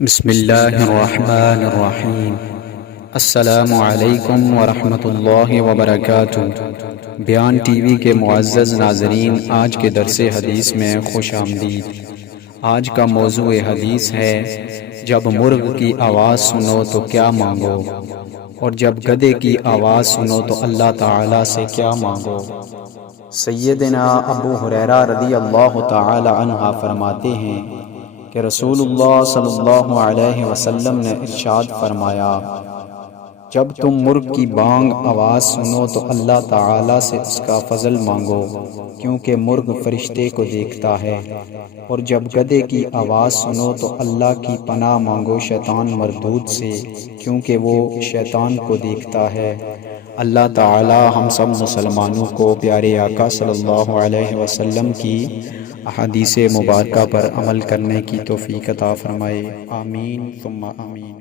بسم اللہ الرحمن الرحیم۔ السلام علیکم ورحمۃ اللہ وبرکاتہ۔ بیان ٹی وی کے معزز ناظرین، آج کے درس حدیث میں خوش آمدید۔ آج کا موضوع حدیث ہے جب مرغ کی آواز سنو تو کیا مانگو، اور جب گدھے کی آواز سنو تو اللہ تعالی سے کیا مانگو۔ سیدنا ابو ہریرہ رضی اللہ تعالی عنہ فرماتے ہیں کہ رسول اللہ صلی اللہ علیہ وسلم نے ارشاد فرمایا، جب تم مرغ کی بانگ آواز سنو تو اللہ تعالی سے اس کا فضل مانگو، کیونکہ مرغ فرشتے کو دیکھتا ہے، اور جب گدھے کی آواز سنو تو اللہ کی پناہ مانگو شیطان مردود سے، کیونکہ وہ شیطان کو دیکھتا ہے۔ اللہ تعالی ہم سب مسلمانوں کو پیارے آقا صلی اللہ علیہ وسلم کی احادیث مبارکہ پر عمل کرنے کی توفیق عطا فرمائے، آمین ثم آمین۔